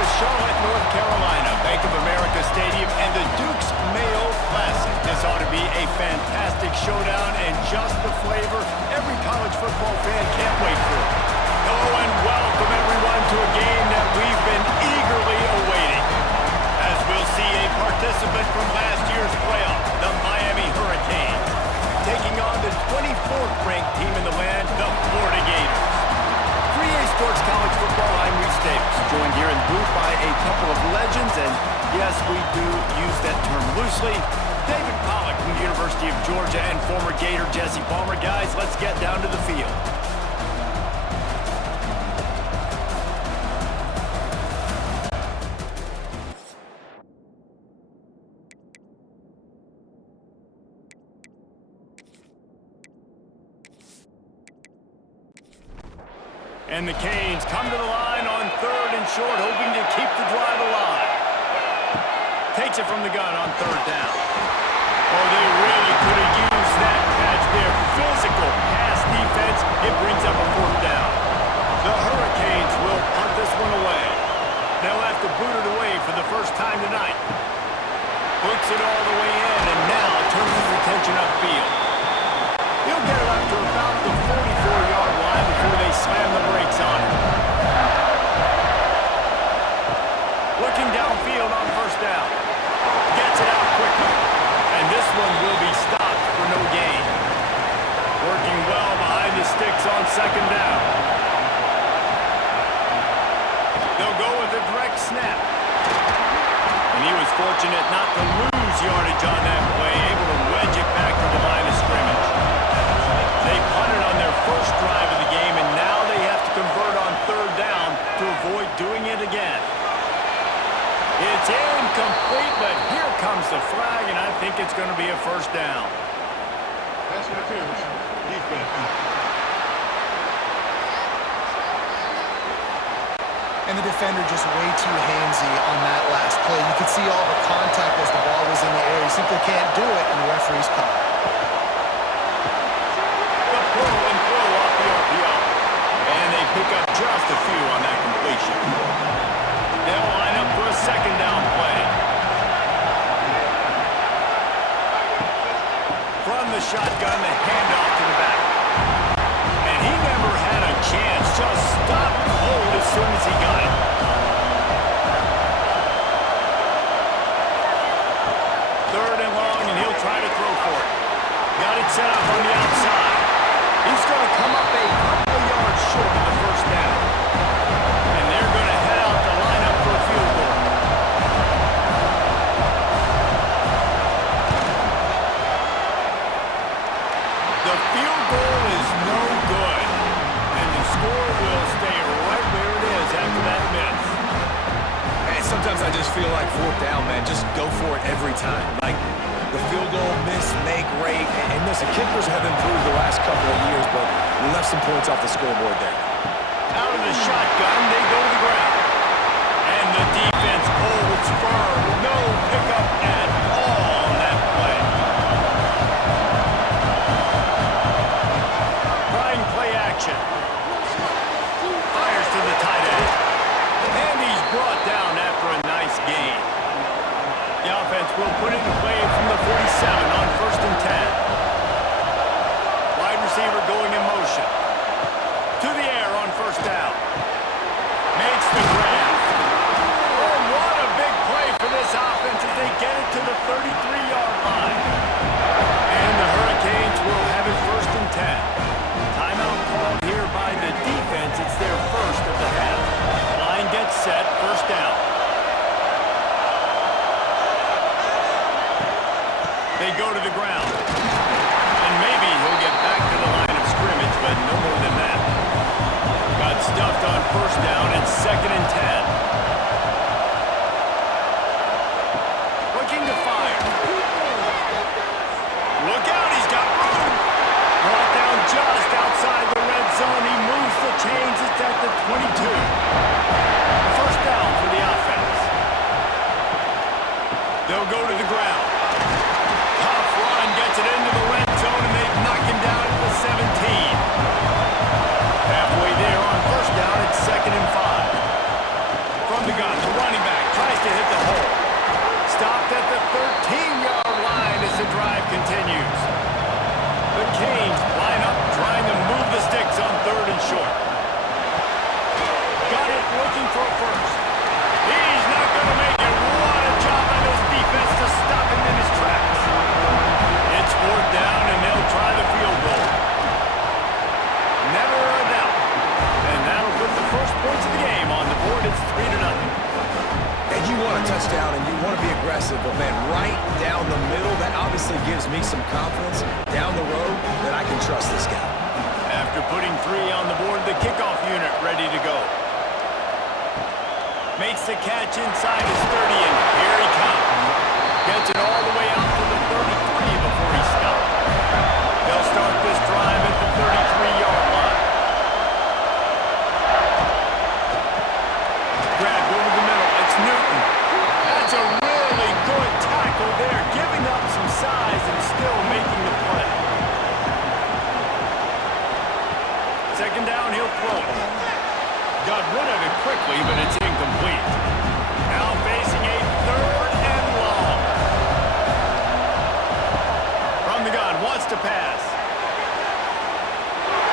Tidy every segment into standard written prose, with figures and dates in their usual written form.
to Charlotte, North Carolina, Bank of America Stadium, and the Duke's Mayo Classic. This ought to be a fantastic showdown and just the flavor every college football fan can't wait for. Hello and welcome everyone to a game that we've been eagerly awaiting. As we'll see a participant from last year's playoff, the Miami Hurricanes, taking on the 24th ranked team in the land, the Florida Gators. For EA Sports College Football, I'm Reese Davis, joined here in the booth by a couple of legends, and yes, we do use that term loosely. David Pollack from the University of Georgia and former Gator Jesse Palmer. Guys, let's get down to the field. And the Canes come to the line on 3rd and short, hoping to keep the drive alive. Takes it from the gun on 3rd down. Oh, they really could have used that catch there. Physical pass defense. It brings up a 4th down. The Hurricanes will punt this one away. They'll have to boot it away for the first time tonight. Books it all the way in, and now turns his attention upfield. He'll get it up to about the 44-yard line before they slam the brakes on him. Looking downfield on 1st down. Gets it out quickly. And this one will be stopped for no gain. Working well behind the sticks on 2nd down. They'll go with a direct snap. And he was fortunate not to lose yardage on that play, able to wedge it back to the line of scrimmage. They punted on their first drive of the game, and now they have to convert on 3rd down to avoid doing it again. It's incomplete, but here comes the flag, and I think it's going to be a 1st down. Pass interference. Defense. And the defender just way too handsy on that last play. You could see all the contact as the ball was in the air. He simply can't do it, and the referee's call. The pull and throw off the RPO. And they pick up just a few on that completion. They'll line up for a 2nd down play. From the shotgun, the handoff to the back. And he never had a chance. Just stopped cold as soon as he got it. Third and long, and he'll try to throw for it. Got it set up on the outside. He's going to come up a couple of yards short of the 1st down. And they're going to head out the lineup for a field goal. The field goal is no good. And the score will stay right where it is after that miss. Hey, sometimes I just feel like 4th down, man. Just go for it every time. Like, the field goal, miss, make, rate. And listen, kickers have improved the last couple of years, but we left some points off the scoreboard there. Out of the shotgun, they go to the ground. And the defense holds firm. No pickup at all on that play. Trying play action. Fires to the tight end. And he's brought down after a nice gain. The offense will put it in play from the 47 on 1st and 10. Wide receiver going in motion. To the air on 1st down. Makes the grab. Oh, what a big play for this offense as they get it to third, it's 3-0. And you want a touchdown and you want to be aggressive, but man, right down the middle, that obviously gives me some confidence down the road that I can trust this guy. After putting 3 on the board, the kickoff unit ready to go. Makes the catch inside his 30, and here he comes. Gets it all the way out to the 33 before he stops. They'll start this drive at the 33-yard line. Grabbed over the middle. It's Newton. That's a really good tackle there, giving up some size and still making the play. Second down, he'll throw it. Got rid of it quickly, but it's incomplete. Now facing a 3rd and long. From the gun, wants to pass.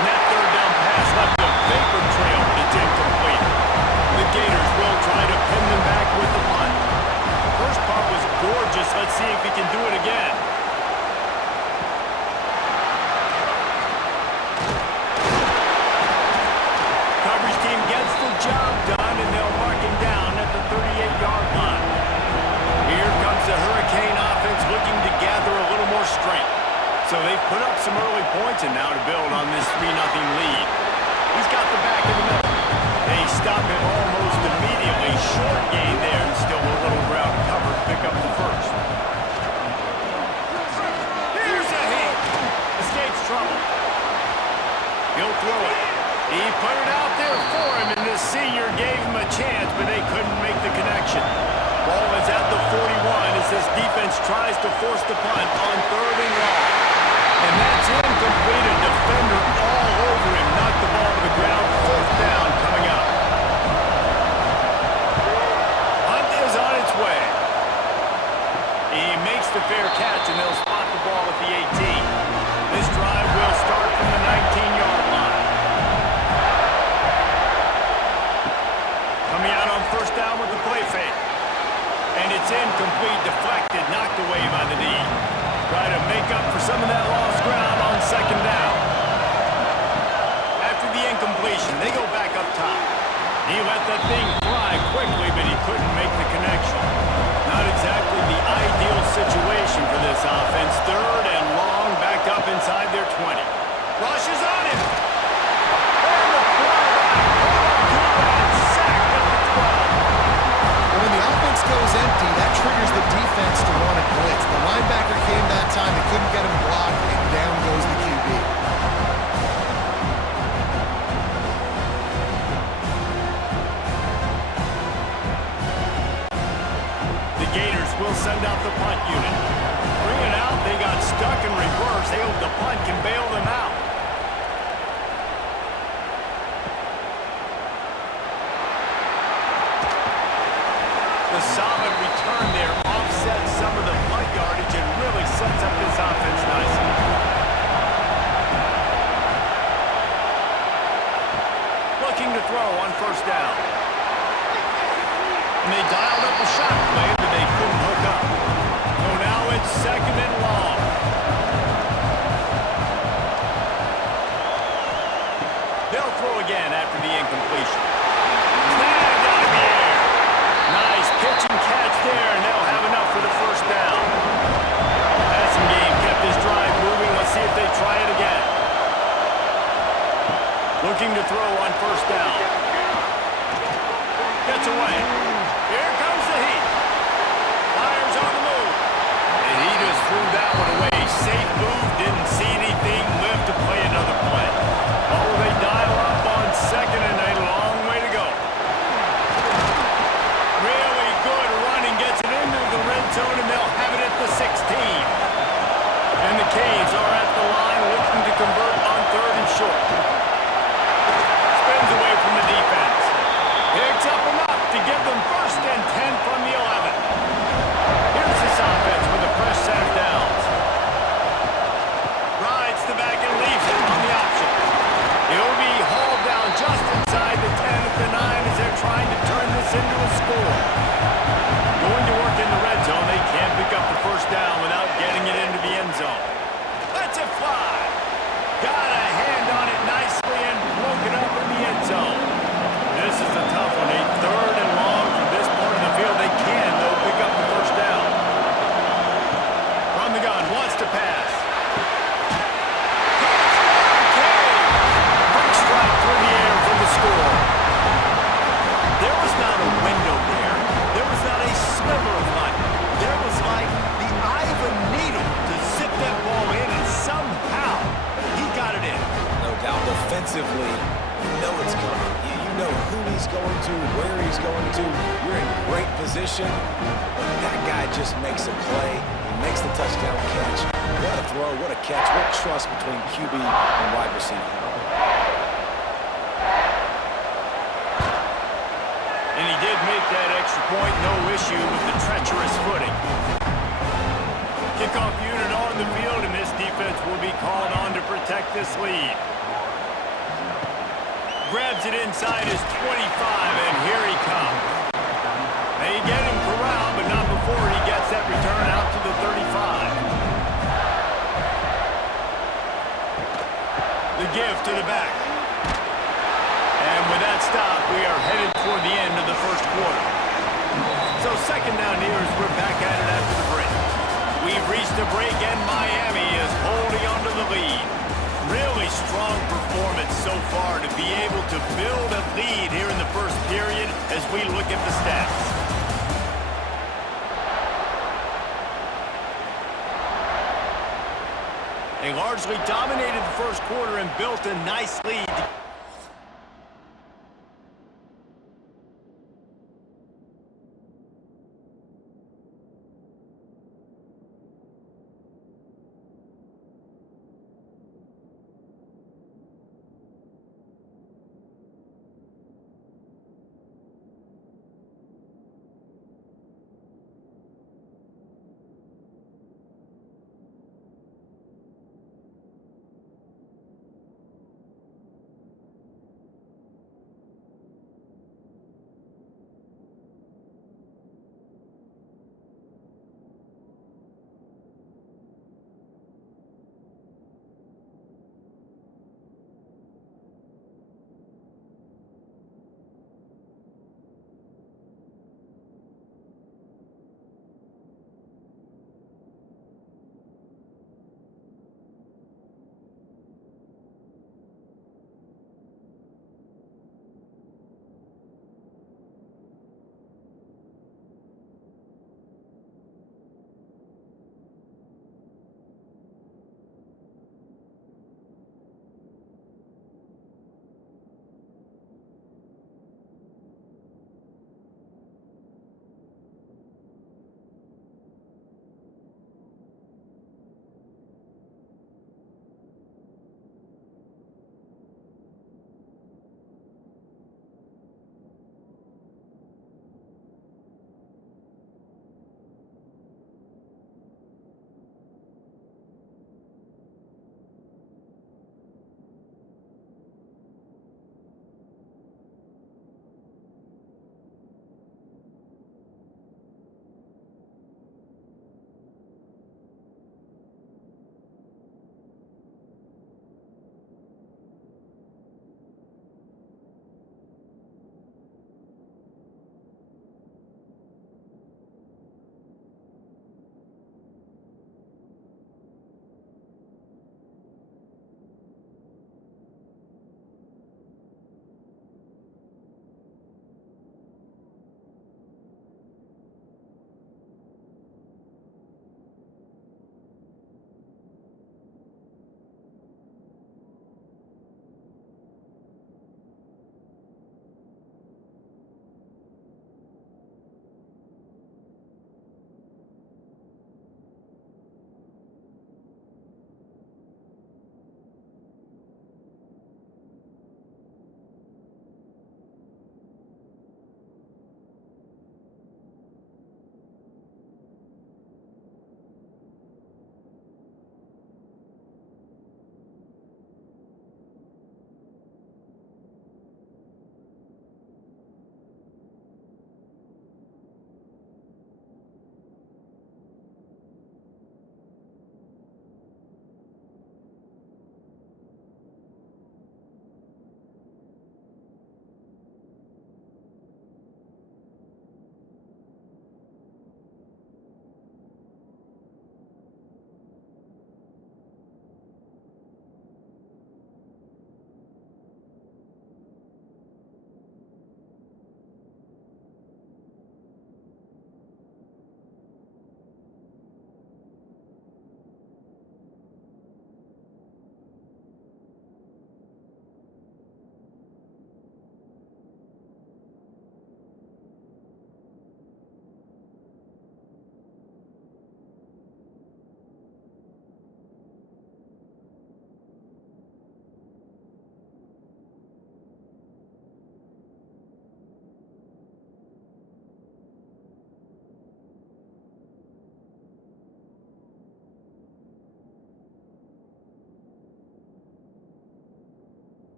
And that 3rd down pass left a vapor trail, but it's incomplete. The Gators will try to pin them back with the punt. First punt was gorgeous. Let's see if he can do it again. Coverage team gets the job done, and they'll mark him down at the 38-yard line. Here comes the Hurricane offense looking to gather a little more strength. So they've put up some early points, and now to build on this 3-0 lead. He's got the back in the middle. They stop him almost immediately. Short gain there, and still a little ground cover to pick up the first. Here's a hit. Escapes trouble. He'll throw it. He put it out there for him, and the senior gave him a chance, but they couldn't make the connection. Ball is at the 41 as this defense tries to force the punt on 3rd and long. And that's incomplete. A defender all over him. Knocked the ball to the ground. 4th down coming up. Hunt is on its way. He makes the fair catch, and they'll spot the ball at the 18. This drive will start from the 19-yard line. Coming out on 1st down with the play fake. And it's incomplete, deflected, knocked away by the D. Try to make up for some of that lost ground on 2nd down. After the incompletion, they go back up top. He let that thing fly quickly, but he couldn't make the connection. Not exactly the ideal situation for this offense. 3rd and long, back up inside their 20. Rushes on him. And the quarterback pulled up and sacked at the 12. When the offense goes empty, that triggers the defense to run a blitz. The linebacker came that time, they couldn't get him blocked, and down goes the QB. The Gators will send out the punt unit. 3 and out, they got stuck in reverse. They hope the punt can bail them out. The solid return there offsets some of the punt yardage and really sets up this offense nicely. Looking to throw on 1st down. And they dialed up a shot play, but they couldn't hook up. So now it's 2nd and long. They'll throw again after the incompletion. Snagged out of the air. Nice pitch and catch there, and they'll have enough for the 1st down. Passing game kept his drive moving. Let's see if they try it again. Looking to throw on 1st down. Gets away. Here comes the heat. Fires on the move. And he just threw that one away. Safe move, didn't see anything, lived to play another play. Oh, they dial up on 2nd and a long way to go. Really good running, gets it into the red zone, and they'll have it at the 16. And the Canes are at the line looking to convert on 3rd and short. Spins away from the defense. Picks up enough to give them 1st and 10 from the 11. Here's this offense with a fresh set of downs. defensively, you know it's coming. You know who he's going to, where he's going to. You're in great position, but that guy just makes a play. He makes the touchdown catch. What a throw, what a catch, what trust between QB and wide receiver. And he did make that extra point, no issue with the treacherous footing. Kickoff unit on the field, and this defense will be called on to protect this lead. Grabs it inside his 25, and here he comes. They get him corralled, but not before he gets that return out to the 35. The give to the back. And with that stop, we are headed toward the end of the first quarter. So second down here as we're back at it after the break. We've reached the break, and Miami is holding on to the lead. Really strong performance so far to be able to build a lead here in the first period as we look at the stats. They largely dominated the first quarter and built a nice lead.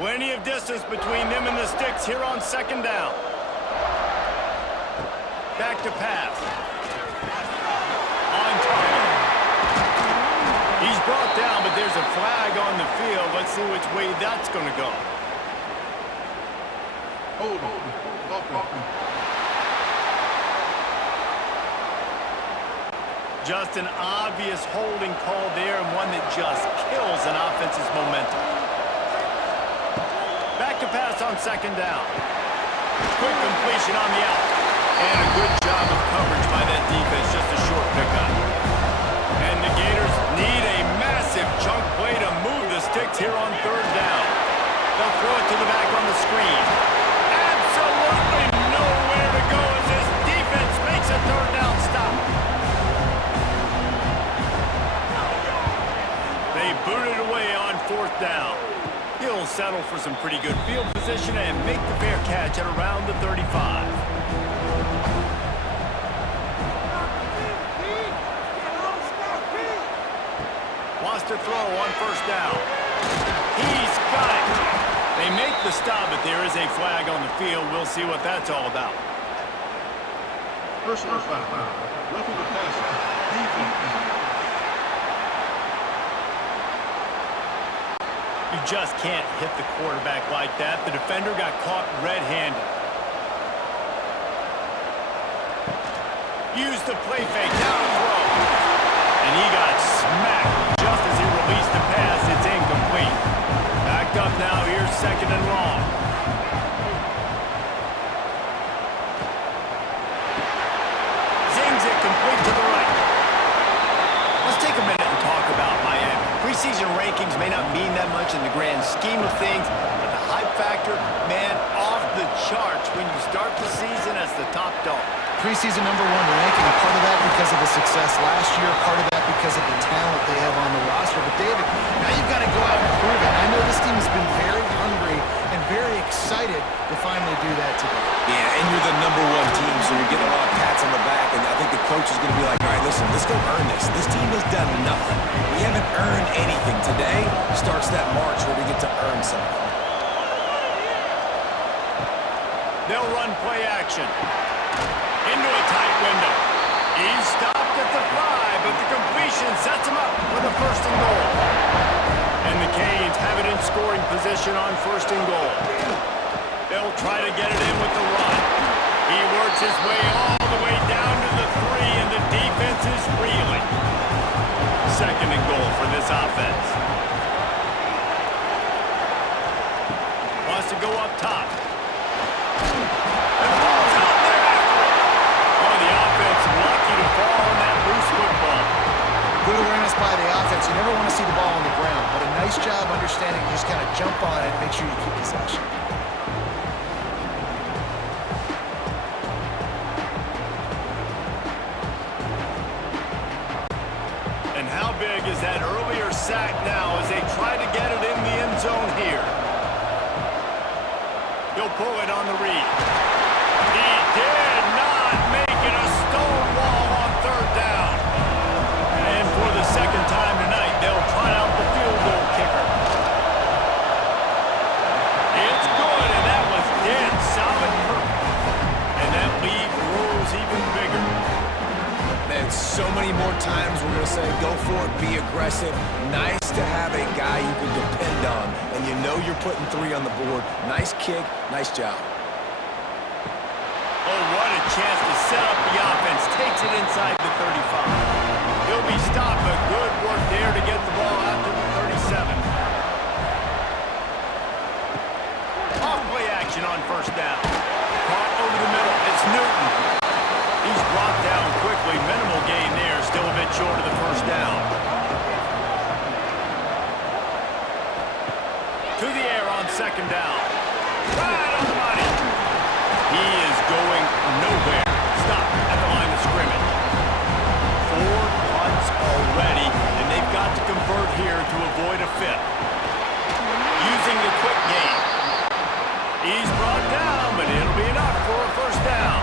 Plenty of distance between them and the sticks here on second down. Back to pass. On target. He's brought down, but there's a flag on the field. Let's see which way that's going to go. Hold on. Just an obvious holding call there, and one that just kills an offense's momentum. Back to pass on second down. Quick completion on the out. And a good job of coverage by that defense, just a short pickup. And the Gators need a massive chunk play to move the sticks here on third down. They'll throw it to the back on the screen. Absolutely nowhere to go as this defense makes a third down stop. They boot it away on fourth down. He'll settle for some pretty good field position and make the fair catch at around the 35. Wants to throw on first down. He's got it. They make the stop, but there is a flag on the field. We'll see what that's all about. Personal foul. Roughing the passer. Defense. You just can't hit the quarterback like that. The defender got caught red-handed. Used the play fake, down the throw. And he got smacked just as he released the pass. It's incomplete. Backed up now, here's second and long. Zings it complete to the right. Let's take a minute and talk about Miami. Preseason rankings may not mean that much in the grand scheme of things, but the hype factor, man, off the charts when you start the season as the top dog. Preseason #1 ranking, part of that because of the success last year, part of that because of the talent they have on the roster. But David, now you've got to go out and prove it. I know this team has been very hungry and very excited to finally do that today. Yeah, and you're the #1 team, so you're getting a lot of pats on the back, and I think the coach is going to be like, all right, listen, let's go earn this. This team has done nothing. We haven't earned anything. Today starts that march where we get to earn something. They'll run play action. Into a tight window. He's stopped at the 5, but the completion sets him up for the first and goal. And the Canes have it in scoring position on first and goal. They'll try to get it in with the run. He works his way all the way down to the 3, and the defense is reeling. Second and goal for this offense. Wants to go up top. Good awareness by the offense. You never want to see the ball on the ground, but a nice job understanding you just kind of jump on it and make sure you keep possession. And how big is that earlier sack now as they try to get it in the end zone here? He'll pull it on the read. He did not make it a stone wall on third down. And for the second time tonight, they'll try out the field goal kicker. It's good, and that was dead solid perfect. And that lead grows even bigger. Man, so many more times we're going to say, go for it, be aggressive. Nice to have a guy you can depend on, and you know you're putting 3 on the board. Nice kick, nice job. Oh, what a chance to set up the offense. Takes it inside the 35. He'll be stopped, but good work there to get the ball out to the 37. Off play action on first down. Caught over the middle. It's Newton. He's brought down quickly. Minimal gain there. Still a bit short of the first down. To the air on second down. Right on the money. He is going nowhere. Stop at the line of scrimmage. 4 punts already, and they've got to convert here to avoid a 5th. Using the quick game. He's brought down, but it'll be enough for a first down.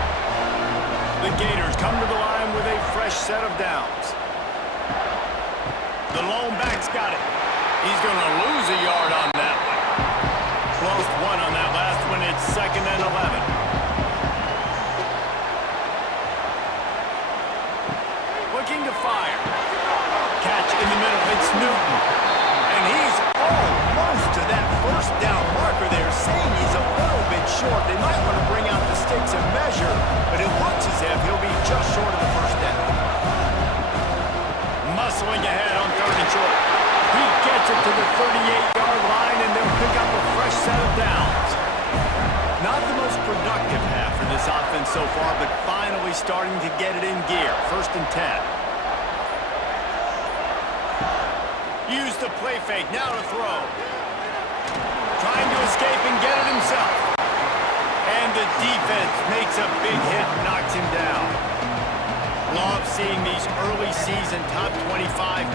The Gators come to the line with a fresh set of downs. The lone back's got it. He's going to lose a yard on that one. 2nd and 11. Looking to fire. Catch in the middle. It's Newton. And he's almost to that first down marker there, saying he's a little bit short. They might want to bring out the sticks and measure, but it looks as if he'll be just short of the first down. Muscling ahead on 3rd and short. He gets it to the 38-yard line, and they'll pick up a fresh set of downs. Not the most productive half for this offense so far, but finally starting to get it in gear. 1st and 10. Use the play fake, now to throw. Trying to escape and get it himself. And the defense makes a big hit, knocks him down. Love seeing these early season top 25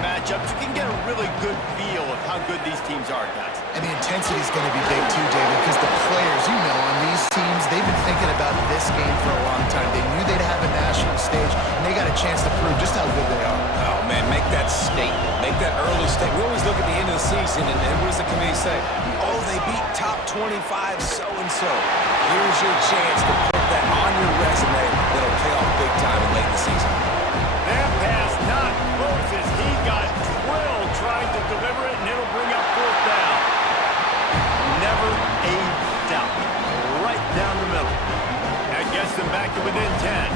matchups. You can get a really good feel of how good these teams are, guys. And the intensity is going to be big too, David, because the players, you know, on these teams, they've been thinking about this game for a long time. They knew they'd have a national stage, and they got a chance to prove just how good they are. Oh, man, make that statement. Make that early statement. We always look at the end of the season, and what does the committee say? Oh, they beat top 25 so-and-so. Here's your chance to put that on your resume that'll pay off big time in late in the season. That pass not close as he got drilled trying to deliver it, and it'll bring up 4th down. Never a doubt. Right down the middle. That gets them back to within 10.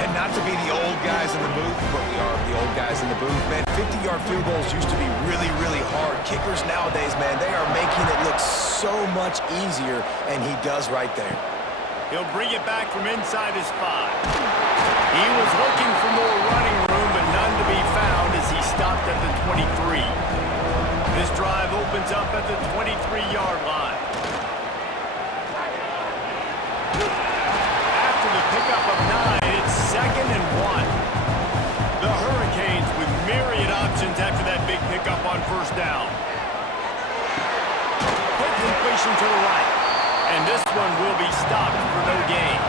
And not to be the old guys in the booth, but we are the old guys in the booth, man. 50-yard field goals used to be really, really hard. Kickers nowadays, man, they are making it look so much easier, and he does right there. He'll bring it back from inside his 5. He was looking for more running room, but none to be found as he stopped at the 23. This drive opens up at the 23-yard line. After the pickup of 9, it's 2nd and 1. The Hurricanes with myriad options after that big pickup on 1st down. Quick completion to the right. And this one will be stopped for no gain.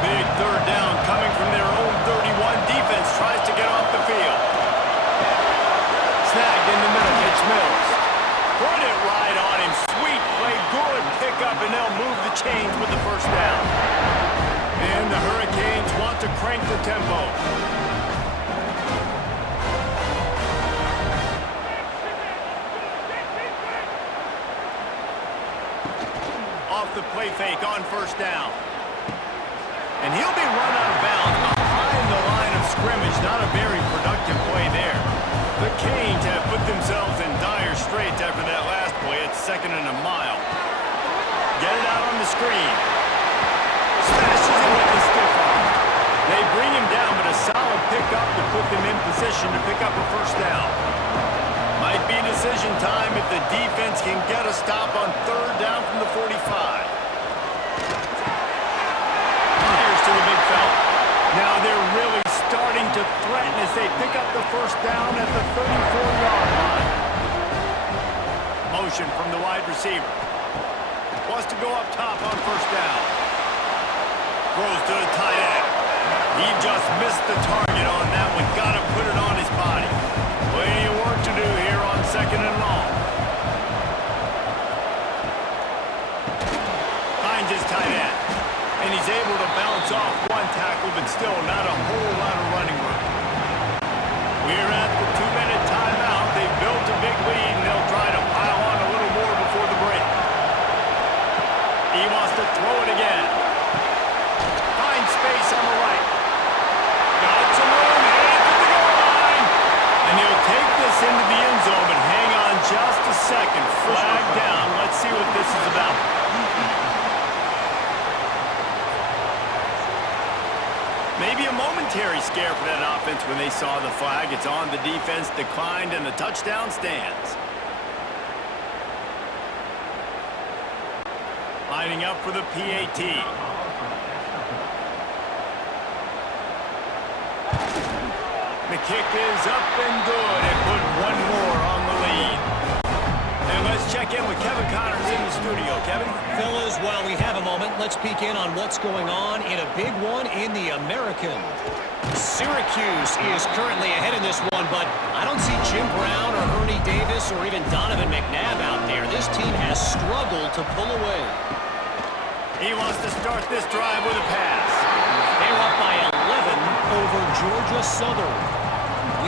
Big 3rd down coming from their own 31. Defense tries to get off the field. Snagged in the middle. It's Mills. Put it right on him. Sweet play. Good pickup, and they'll move the chains with the 1st down. And the Hurricanes want to crank the tempo. Off the play fake on 1st down. And he'll be run out of bounds behind the line of scrimmage. Not a very productive play there. The Canes have put themselves in dire straits after that last play. It's 2nd and a mile. Get it out on the screen. Smashes it with the stiff arm. They bring him down, but a solid pickup to put them in position to pick up a 1st down. Might be decision time if the defense can get a stop on 3rd down from the 45. Fires to the big fella. Now they're really starting to threaten as they pick up the 1st down at the 34-yard line. Motion from the wide receiver. Wants to go up top on 1st down. Throws to the tight end. He just missed the target on that one. Got to put it on his body. Plenty of work to do here on 2nd and long. Finds his tight end. And he's able to bounce off one tackle, but still not a whole lot of running room. We're at the 2-minute timeout. They've built a big lead, and they'll try to pile on a little more before the break. He wants to throw it again. Finds space on the right. Got some room, headed to the goal line. And he'll take this into the end zone, but hang on just a second. Flag down. Let's see what this is about. Maybe a momentary scare for that offense when they saw the flag. It's on, the defense declined, and the touchdown stands. Lining up for the PAT. The kick is up and good, and put one more on the lead. And let's check in with Kevin Connors in the studio. Kevin? Fellas, while we have a moment, let's peek in on what's going on in a big one in the American. Syracuse is currently ahead in this one, but I don't see Jim Brown or Ernie Davis or even Donovan McNabb out there. This team has struggled to pull away. He wants to start this drive with a pass. They're up by 11 over Georgia Southern.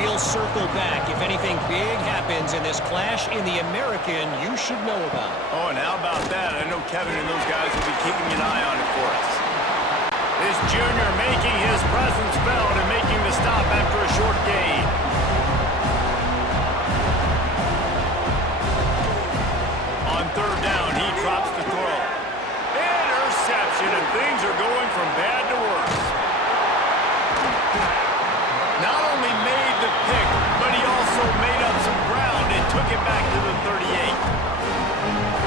We'll circle back if anything big happens in this clash in the American you should know about. Oh, and how about that? I know Kevin and those guys will be keeping an eye on it for us. This junior making his presence felt and making the stop after a short gain. On third down, he drops the throw. Interception, and things are going from bad to worse. Not only made the pick, but he also made up some ground and took it back to the 38.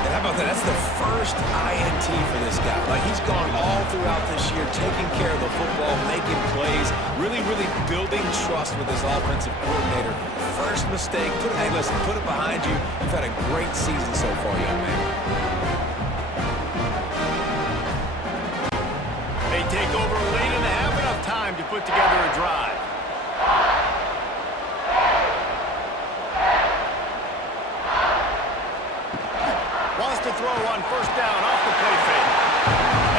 And how about that? That's the first INT for this guy. Like, he's gone all throughout this year, taking care of the football, making plays, really building trust with his offensive coordinator. First mistake, hey, listen, put it behind you. You've had a great season so far, young man. They take over late and have enough time to put together a drive. Wants to throw on first down off the play fake.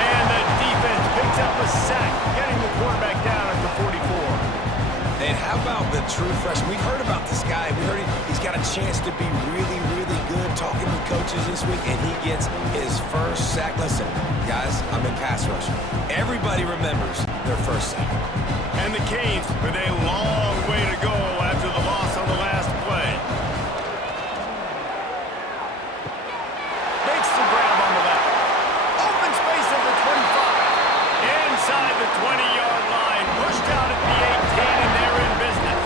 And the defense picks up a sack, getting the quarterback down at the 44. And how about the true freshman? We've heard about this guy. We heard he's got a chance to be really good talking with coaches this week, and he gets his first sack. Listen, guys, I'm in pass rush. Everybody remembers their first sack. And the Canes with a long way to go after the loss on the last play. Makes the grab on the left. Open space at the 25. Inside the 20-yard line. Pushed out at the 18, and they're in business.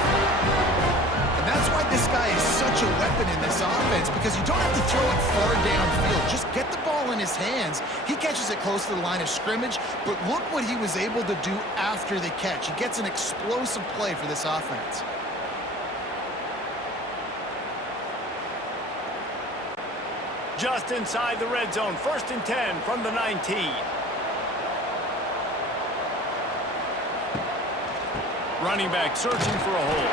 And that's why this guy is such a weapon in this offense, because you don't have to throw it far downfield. Just get the ball in his hands. He catches it close to the line of scrimmage, but look what he was able to do after the catch. He gets an explosive play for this offense. Just inside the red zone. 1st and 10 from the 19. Running back searching for a hole.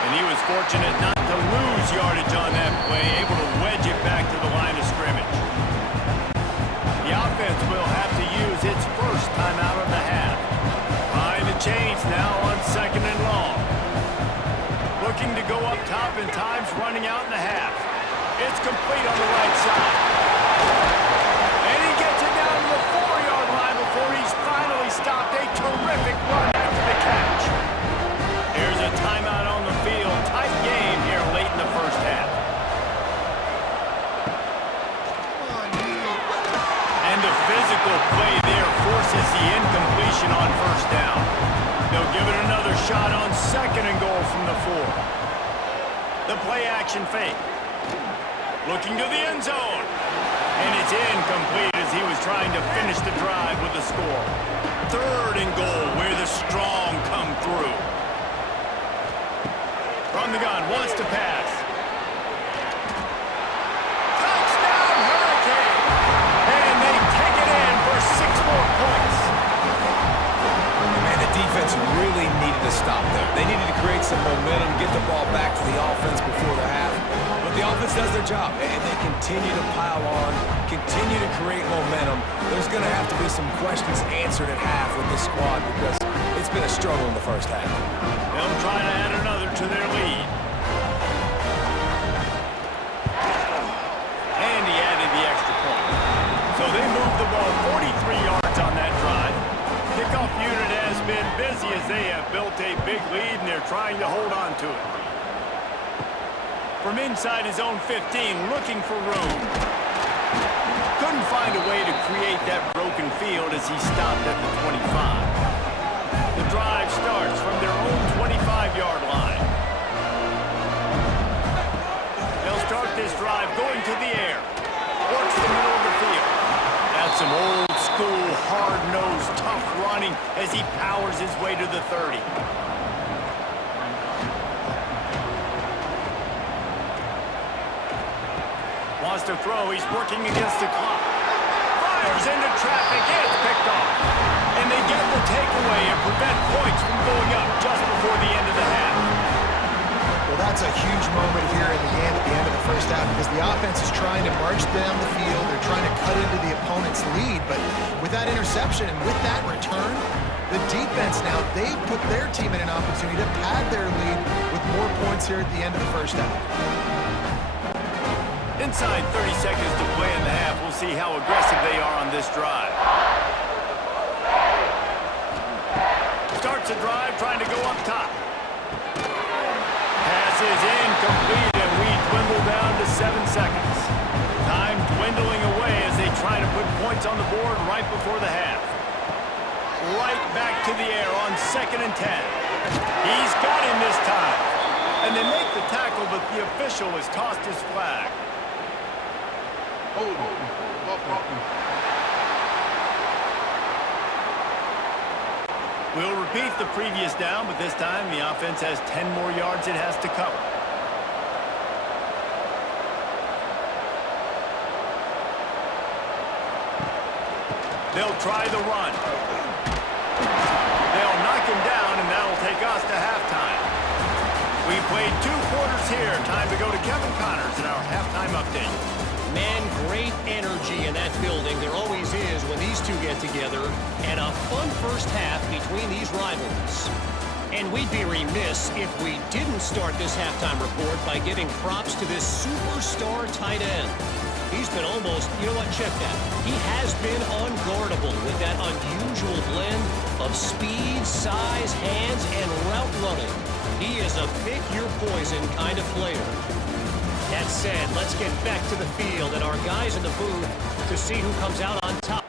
And he was fortunate not to lose yardage on that play, able to wedge it back to the line of scrimmage. The offense will have to use its first timeout of the half. Behind the chains now on 2nd and long. Looking to go up top, and time's running out in the half. It's complete on the right side. And he gets it down to the 4-yard line before he's finally stopped. A terrific run after the catch. There's a timeout on the field. Tight game here late in the first half. And the physical play there forces the incompletion on first down. They'll give it another shot on 2nd and goal from the 4. The play action fake. Looking to the end zone. And it's incomplete as he was trying to finish the drive with the score. 3rd and goal where the strong come through. From the gun, wants to pass. Touchdown, Hurricane! And they take it in for 6 more points. Man, the defense really needed to stop there. They needed to create some momentum, get the ball back to the offense before the half. But the offense does their job, and they continue to pile on, continue to create momentum. There's going to have to be some questions answered at half with this squad because it's been a struggle in the first half. They'll try to add another to their lead. And he added the extra point. So they moved the ball 43 yards on that drive. Kickoff unit has been busy as they have built a big lead, and they're trying to hold on to it. From inside his own 15, looking for room. Couldn't find a way to create that broken field as he stopped at the 25. The drive starts from their own 25-yard line. They'll start this drive going to the air. Works the middle of the field. That's some old-school, hard-nosed, tough running as he powers his way to the 30. Wants to throw. He's working against the clock. fires into traffic, and it's picked off. And they get the takeaway and prevent points from going up just before the end of the half. Well, that's a huge moment here at the end of the first half, because the offense is trying to march down the field. They're trying to cut into the opponent's lead, but with that interception and with that return, the defense now, they've put their team in an opportunity to pad their lead with more points here at the end of the first half. Inside 30 seconds to play in the half, we'll see how aggressive they are on this drive. Starts a drive trying to go up top. Pass is incomplete, and we dwindle down to 7 seconds. Time dwindling away as they try to put points on the board right before the half. Right back to the air on 2nd and 10. He's got him this time. And they make the tackle, but the official has tossed his flag. We'll repeat the previous down, but this time the offense has 10 more yards it has to cover. They'll try the run. They'll knock him down, and that'll take us to halftime. We played 2 quarters here. Time to go to Kevin Connors in our halftime update. Man, great energy in that building. There always is when these two get together. And a fun first half between these rivals. And we'd be remiss if we didn't start this halftime report by giving props to this superstar tight end. He's been almost, you know what, check that. He has been unguardable with that unusual blend of speed, size, hands, and route running. He is a pick-your-poison kind of player. That said, let's get back to the field and our guys in the booth to see who comes out on top.